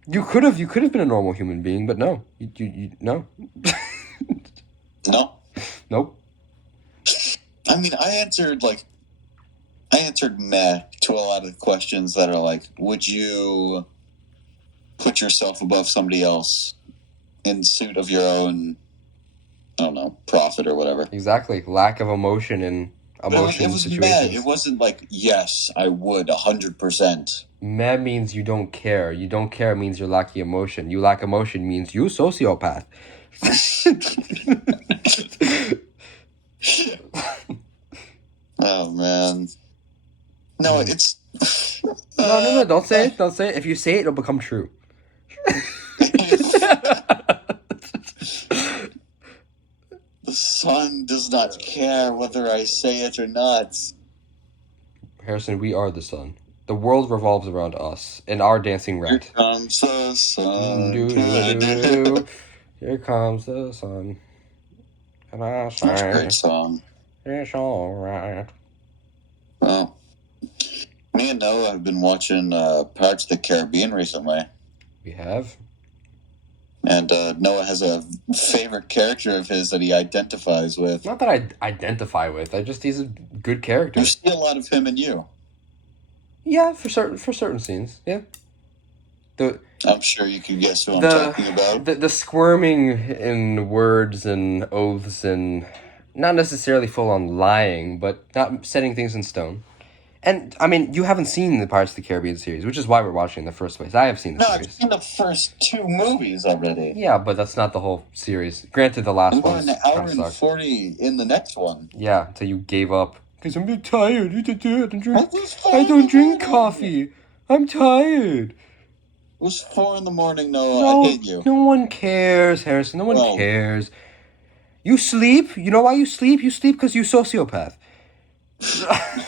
you could have been a normal human being, but no, you no. No. Nope. I mean, I answered meh to a lot of questions that are like, would you put yourself above somebody else in suit of your own, I don't know, profit or whatever? Exactly. Lack of emotion in emotion situations. Meh. It wasn't like, yes, I would 100%. Meh means you don't care. You don't care means you're lacking emotion. You lack emotion means you sociopath. Oh, man. No, it's... No. Don't say it. Don't say it. If you say it, it'll become true. The sun does not care whether I say it or not. Harrison, we are the sun. The world revolves around us and our dancing rat. Here comes the sun. Here comes the sun. And I say, That's a great song. It's all right. Well, me and Noah have been watching Pirates of the Caribbean recently. We have. And Noah has a favorite character of his that he identifies with. Not that I identify with. He's a good character. You see a lot of him in you. Yeah, for certain scenes. Yeah. I'm sure you can guess who I'm talking about. The squirming in words and oaths and not necessarily full on lying, but not setting things in stone. And, I mean, you haven't seen the Pirates of the Caribbean series, which is why we're watching in the first place. I have seen the series. I've seen the first 2 movies already. Yeah, but that's not the whole series. Granted, the last one. I'm going an hour and 40 in the next one. Yeah, until you gave up. Because I'm a bit tired. I don't drink coffee. I'm tired. It was 4 in the morning, Noah. I hate you. No one cares, Harrison. No one cares. You sleep. You know why you sleep? You sleep because you sociopath.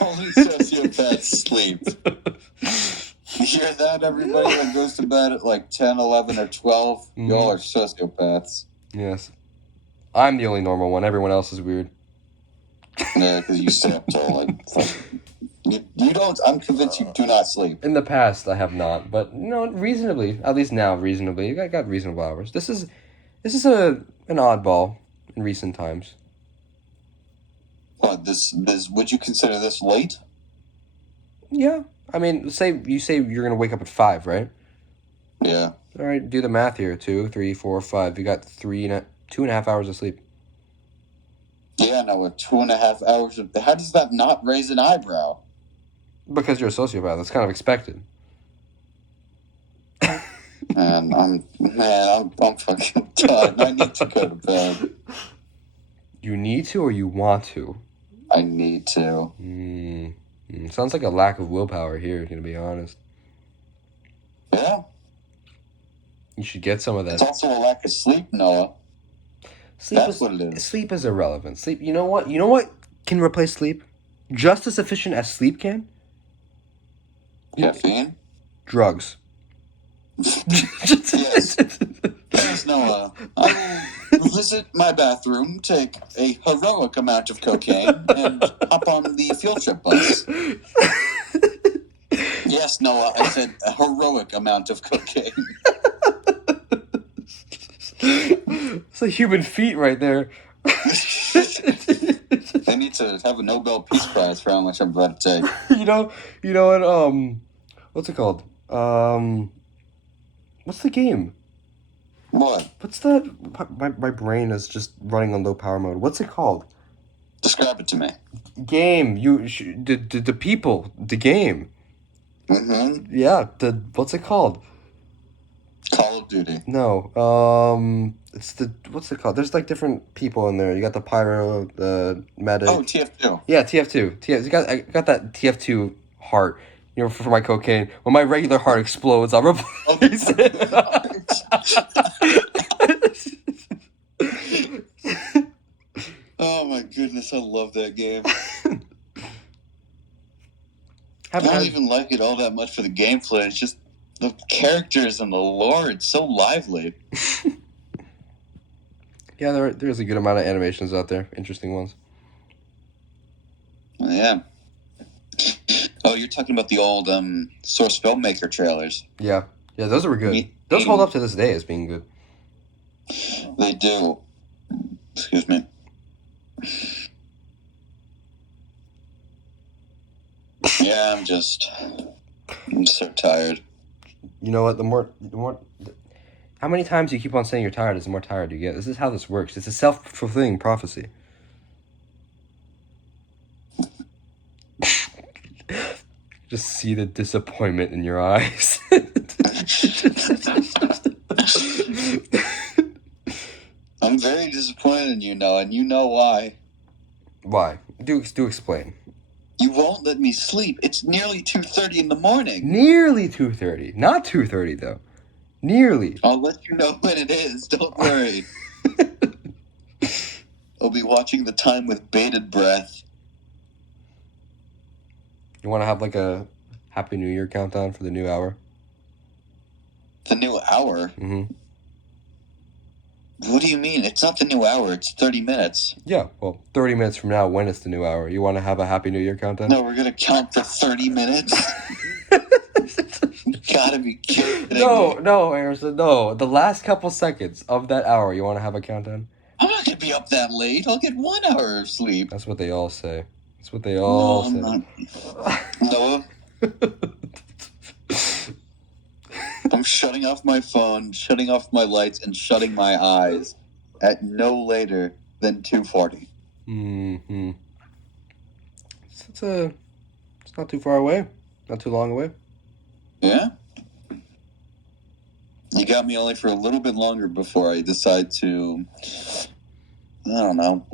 Only sociopaths sleep. You hear that, everybody that goes to bed at like 10, 11, or 12? Y'all are sociopaths. Yes. I'm the only normal one. Everyone else is weird. Yeah, because you stay up till you don't. I'm convinced you do not sleep. In the past, I have not, but reasonably. At least now, reasonably. I got reasonable hours. This is an oddball in recent times. What, this would you consider this late? Yeah. I mean, you say you're gonna wake up at 5, right? Yeah. All right, do the math here. 2, 3, 4, 5. You got 2.5 hours of sleep. Yeah, no, with 2.5 hours of... How does that not raise an eyebrow? Because you're a sociopath. That's kind of expected. And I'm fucking done. I need to go to bed. You need to or you want to? I need to. Sounds like a lack of willpower here, to be honest. Yeah. You should get some of that. It's also a lack of sleep, Noah. That's what it is. Sleep is irrelevant. Sleep. You know what? You know what can replace sleep? Just as efficient as sleep can. Caffeine. Drugs. Yes. Yes, Noah. I will visit my bathroom, take a heroic amount of cocaine, and hop on the field trip bus. Yes, Noah. I said a heroic amount of cocaine. It's a human feat right there. They need to have a Nobel Peace Prize for how much I'm about to take. You know what? What's it called? What's the game? What? What's that? My brain is just running on low power mode. What's it called? Describe it to me. Game. The people. The game. Mm-hmm. Yeah. What's it called? Call of Duty. No. It's what's it called? There's like different people in there. You got the pyro, the medic. Oh, TF2. Yeah, TF2. I got that TF2 heart. You know, for my cocaine. When my regular heart explodes, I'll replace it. Oh my goodness, I love that game. I don't even like it all that much for the gameplay. It's just the characters and the lore. It's so lively. Yeah, there's a good amount of animations out there. Interesting ones. Yeah. Oh, you're talking about the old Source Filmmaker trailers. Yeah, those were good. Those hold up to this day as being good. They do. Excuse me. Yeah, I'm so tired. You know what? The more, how many times you keep on saying you're tired is the more tired you get. This is how this works. It's a self-fulfilling prophecy. Just see the disappointment in your eyes. I'm very disappointed in you, Noah, and you know why. Why? Do explain. You won't let me sleep. It's nearly 2:30 in the morning. Nearly 2:30. Not 2:30 though. Nearly. I'll let you know when it is. Don't worry. I'll be watching the time with bated breath. You want to have like a Happy New Year countdown for the new hour? The new hour? Mm-hmm. What do you mean? It's not the new hour. It's 30 minutes. Yeah, well, 30 minutes from now, when it's the new hour. You want to have a Happy New Year countdown? No, we're going to count for 30 minutes? You gotta be kidding No, Harrison, no. The last couple seconds of that hour, you want to have a countdown? I'm not going to be up that late. I'll get 1 hour of sleep. That's what they all say. That's what they all say. I'm not. Noah? I'm shutting off my phone, shutting off my lights, and shutting my eyes at no later than 2:40. Mm-hmm. It's not too far away. Not too long away. Yeah? You got me only for a little bit longer before I decide to, I don't know.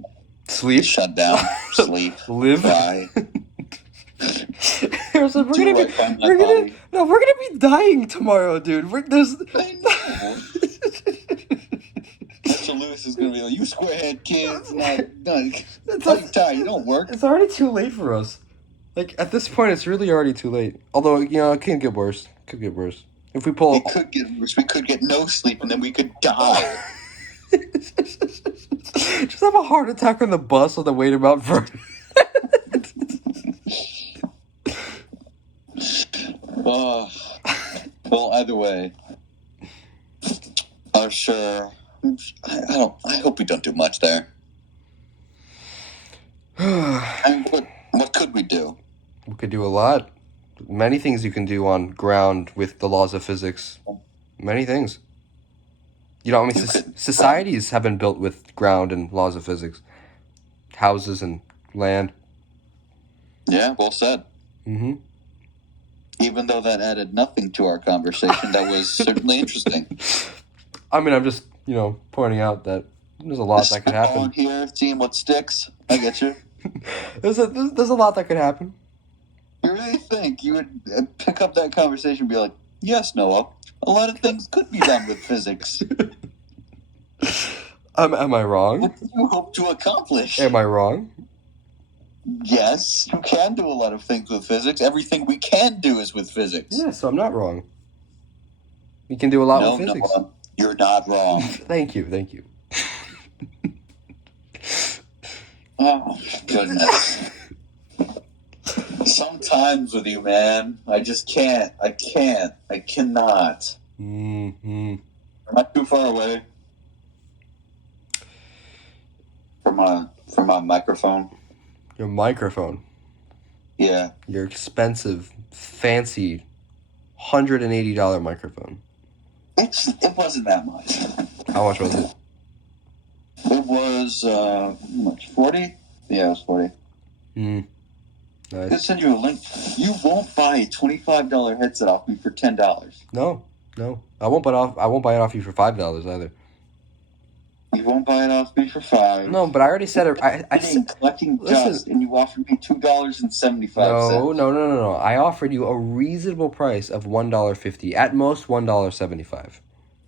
Sleep? Shut down. Sleep. Live? Cry. Harrison, we're gonna be dying tomorrow, dude. I know. Mr. Lewis is gonna be like, you squarehead kids, I'm tired, you don't work. It's already too late for us. Like, at this point, it's really already too late. Although, you know, it can get worse. If we pull... It could get worse. We could get no sleep, and then we could die. Just have a heart attack on the bus on the way to Mount Vernon. Well, either way, I'm sure. I hope we don't do much there. I mean, what could we do? We could do a lot. Many things you can do on ground with the laws of physics. Many things. You know, I mean, societies have been built with ground and laws of physics. Houses and land. Yeah, well said. Mm-hmm. Even though that added nothing to our conversation, that was certainly interesting. I mean, I'm just, you know, pointing out that there's a lot that could happen. On here, seeing what sticks. I get you. There's a lot that could happen. You really think you would pick up that conversation and be like, yes, Noah, a lot of things could be done with physics. Am I wrong? What do you hope to accomplish? Am I wrong? Yes, you can do a lot of things with physics. Everything we can do is with physics. Yeah, so I'm not wrong. We can do a lot with physics. No, you're not wrong. Thank you. Oh, goodness. Sometimes with you, man, I just can't. I cannot. Mm-hmm. I'm not too far away from my microphone. Your microphone. Yeah. Your expensive, fancy, $180 microphone. It wasn't that much. How much was it? It was, how much? 40? Yeah, it was 40. Nice. I'll send you a link. You won't buy a $25 headset off me for $10. No. I won't buy it off you for $5 either. You won't buy it off me for $5. No, but I already said it. I said collecting dust, and you offered me $2.75. No. I offered you a reasonable price of $1.50. At most $1.75.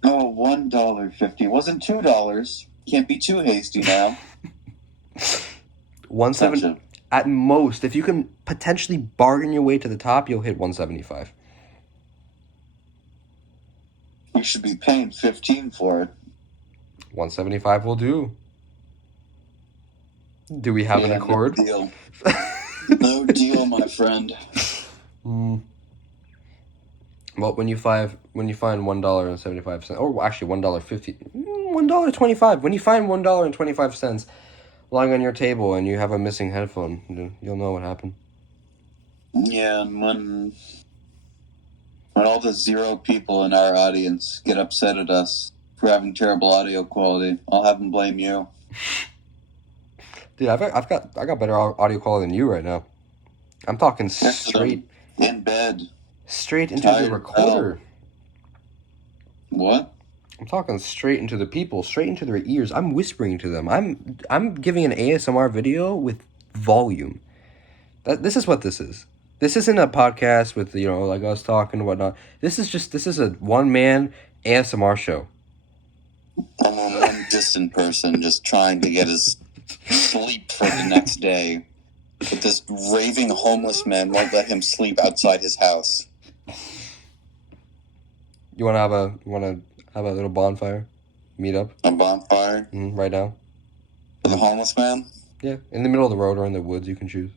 Oh, $1.50. It wasn't $2. Can't be too hasty now. $1.70 at most. If you can potentially bargain your way to the top, you'll hit $1.75. You should be paying $15 for it. $1.75 will do. Do we have an accord? No deal. No deal, my friend. Well, when you find $1.75, or actually $1.50, $1.25. When you find $1.25 lying on your table and you have a missing headphone, you'll know what happened. Yeah, and when all the 0 people in our audience get upset at us for having terrible audio quality, I'll have them blame you. Dude, I got better audio quality than you right now. I'm talking straight in bed, straight into the recorder. What? I'm talking straight into the people, straight into their ears. I'm whispering to them. I'm giving an ASMR video with volume. This is what this is. This isn't a podcast with like us talking and whatnot. This is a one-man ASMR show. I'm one distant person just trying to get his sleep for the next day. But this raving homeless man won't let him sleep outside his house. You want to have a little bonfire? Meet up? A bonfire? Right now? For the homeless man? Yeah, in the middle of the road or in the woods, you can choose.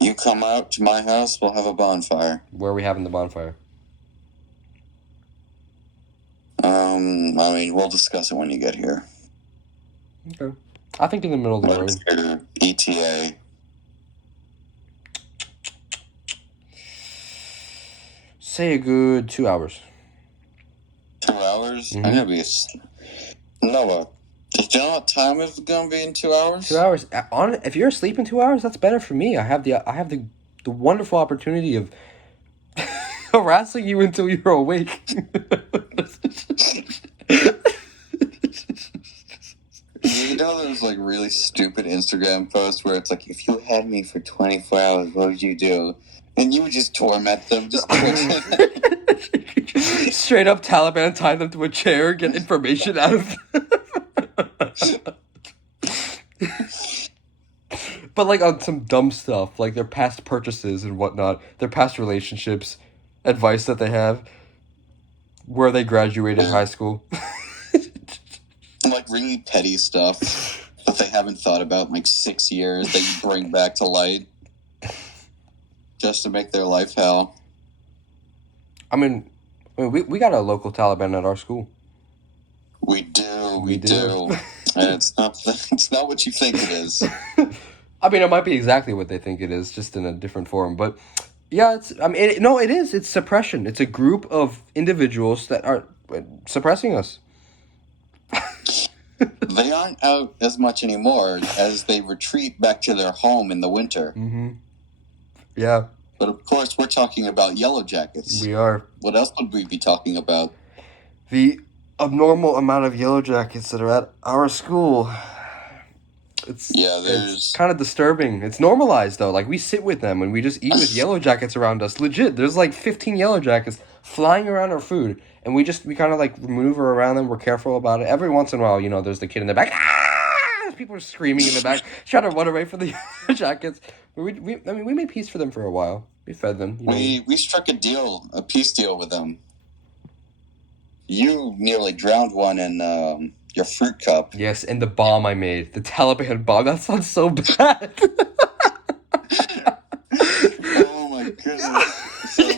You come out to my house, we'll have a bonfire. Where are we having the bonfire? We'll discuss it when you get here. Okay. I think in the middle of the road. Your ETA. Say a good 2 hours. 2 hours? Mm-hmm. I'm gonna be Noah. Do you know what time it's gonna be in 2 hours? 2 hours. If you're asleep in 2 hours, that's better for me. I have the wonderful opportunity of harassing you until you're awake. You know those really stupid Instagram posts where it's like, if you had me for 24 hours, what would you do? And you would just torment them, just straight up Taliban, tie them to a chair, get information out of them. But on some dumb stuff, like their past purchases and whatnot, their past relationships, advice that they have, where they graduated high school. Really petty stuff that they haven't thought about in 6 years that you bring back to light just to make their life hell. I mean we got a local Taliban at our school. We do. And it's not what you think it is. I mean, it might be exactly what they think it is, just in a different form. But yeah, it is. It's suppression. It's a group of individuals that are suppressing us. They aren't out as much anymore as they retreat back to their home in the winter. Mm-hmm. Yeah. But of course, we're talking about Yellow Jackets. We are. What else would we be talking about? The abnormal amount of Yellow Jackets that are at our school. It's kind of disturbing. It's normalized, though. We sit with them and we just eat with Yellow Jackets around us. Legit, there's 15 Yellow Jackets flying around our food. And we kind of maneuver around them. We're careful about it. Every once in a while, there's the kid in the back. Ah! People are screaming in the back, trying to run away from the Yellow Jackets. We made peace for them for a while. We fed them. We struck a peace deal with them. You nearly drowned one in your fruit cup. Yes, and the bomb I made. The Taliban bomb. That sounds so bad. Oh my goodness. So,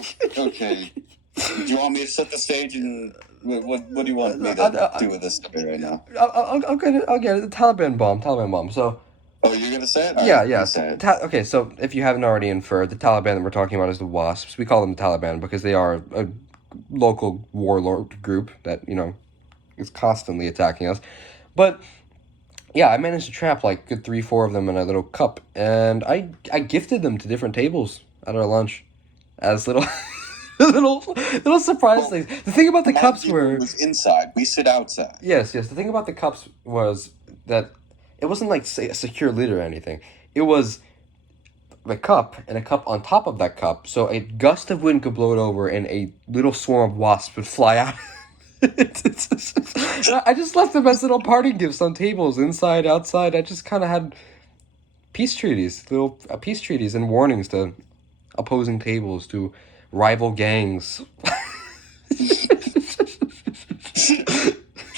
okay. Do you want me to set the stage and what do you want me to do with this story right now? I'll get it. The Taliban bomb. So Oh, you're gonna say it? All Yeah, right, yeah. you say it. Okay, so if you haven't already inferred, the Taliban that we're talking about is the Wasps. We call them the Taliban because they are a local warlord group that, is constantly attacking us. But yeah, I managed to trap like good 3, 4 of them in a little cup, and I gifted them to different tables at our lunch as little little surprise Well, things. The thing about the my cups table were was inside. We sit outside. yes, yes. The thing about the cups was that it wasn't like say, a secure lid or anything. It was the cup and a cup on top of that cup, so a gust of wind could blow it over, and a little swarm of wasps would fly out. I just left them as little parting gifts on tables, inside, outside. I just kind of had little peace treaties, and warnings to opposing tables, to rival gangs.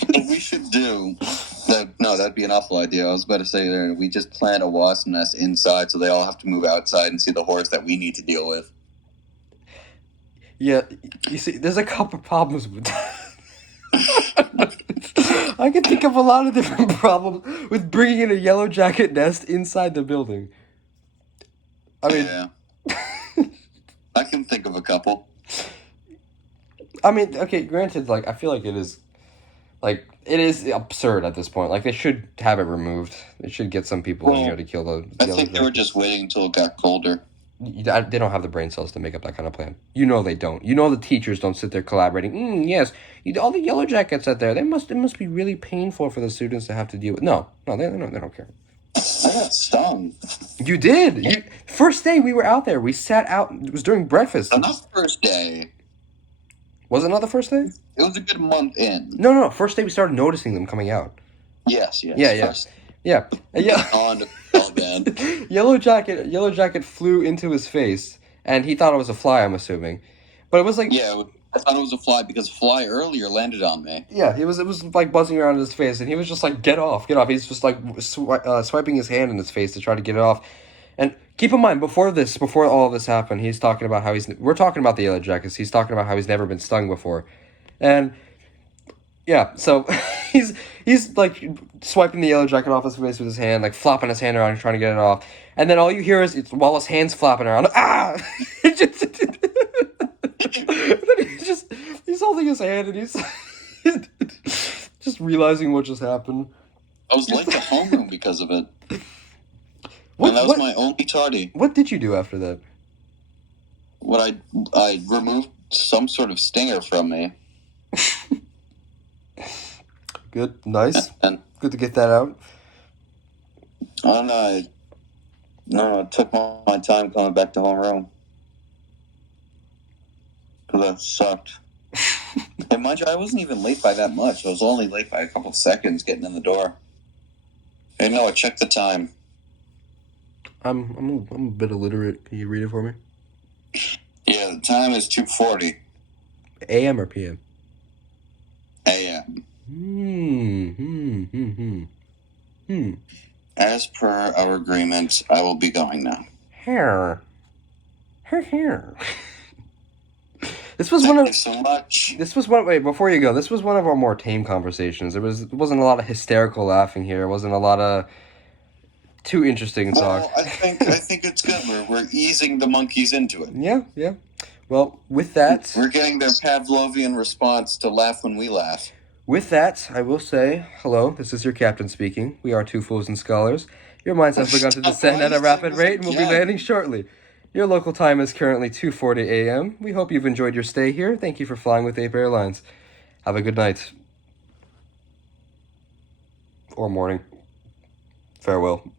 What we should do that? No, that'd be an awful idea. I was about to say there. We just plant a wasp nest inside, so they all have to move outside and see the horse that we need to deal with. Yeah, you see, there's a couple problems with that. I can think of a lot of different problems with bringing in a yellow jacket nest inside the building. I mean, Yeah, I can think of a couple. Okay, granted, like, I feel like it is absurd at this point. Like, they should have it removed. They should get some people in here to kill the I yellow think they were jackets. just waiting until it got colder. They don't have the brain cells to make up that kind of plan. They don't. The teachers don't sit there collaborating. Yes, all the yellow jackets out there. It must be really painful for the students to have to deal with. No, they don't care. I got stung. You did. First day we were out there. We sat out. It was during breakfast. On the first day, Was it not the first day? it was a good month in. No. First day we started noticing them coming out. Yes. Yeah. First, Yeah. on to again. Yellow jacket flew into his face, and he thought it was a fly, I'm assuming. But it was like Yeah, I thought it was a fly because a fly earlier landed on me. yeah, it was like buzzing around his face, and he was just like, get off. He's just like swiping his hand in his face to try to get it off. And keep in mind, before all of this happened, he's talking about how we're talking about the yellow jackets. He's talking about how he's never been stung before, and yeah, so he's like swiping the yellow jacket off his face with his hand, like flopping his hand around, trying to get it off, and then all you hear is while his hand's flapping around, ah! And then he's holding his hand, and he's just realizing what just happened. I was late to homeroom because of it. And that was my only tardy. What did you do after that? I removed some sort of stinger from me. Good, nice. And Good to get that out. I it took my time coming back to homeroom. Because that sucked. And mind you, I wasn't even late by that much. I was only late by a couple of seconds getting in the door. Hey, no, I checked the time. I'm a bit illiterate. Can you read it for me? Yeah, the time is 2:40 AM or PM? a.m. As per our agreement, I will be going now. Here. This was Thank one you of. so much. This was one. Wait, before you go, this was one of our more tame conversations. It wasn't a lot of hysterical laughing here. It wasn't a lot of too interesting talk. Well, I think it's good. We're easing the monkeys into it. Yeah. Well, with that, We're getting their Pavlovian response to laugh when we laugh. I will say hello. This is your captain speaking. We are two fools and scholars. Your minds have begun to descend at a rapid rate, and will be landing shortly. Your local time is currently 2:40 a.m. We hope you've enjoyed your stay here. Thank you for flying with Ape Airlines. Have a good night. Or morning. Farewell.